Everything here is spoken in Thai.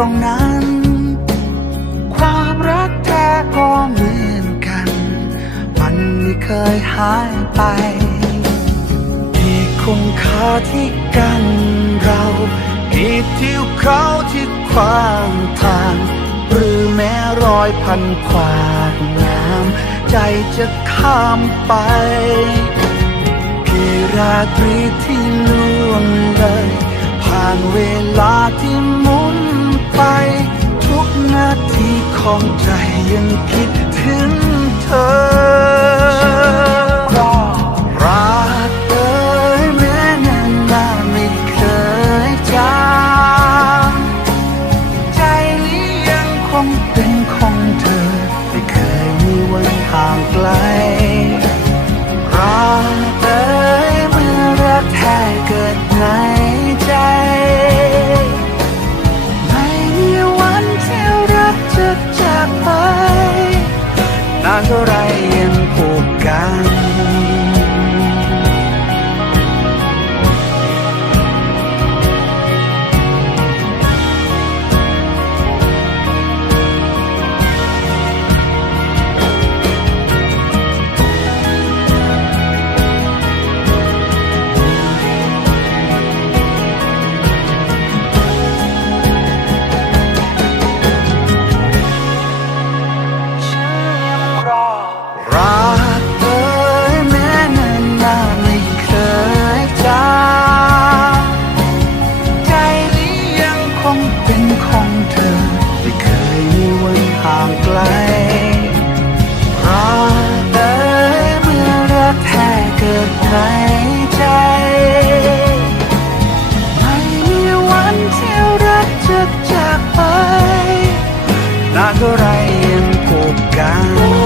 รงนั้น ความรักแท้ก็เหมือนกัน มันไม่เคยหายไปที่คงคาที่กันเรากี่ทิวเขาที่ขวางทาง หรือแม้รอยพันขวากน้ำใจจะข้ามไปกี่ราตรีที่ล่วงเลย ผ่านเวลาที่ ของใจยังคิดถึงเธอ จ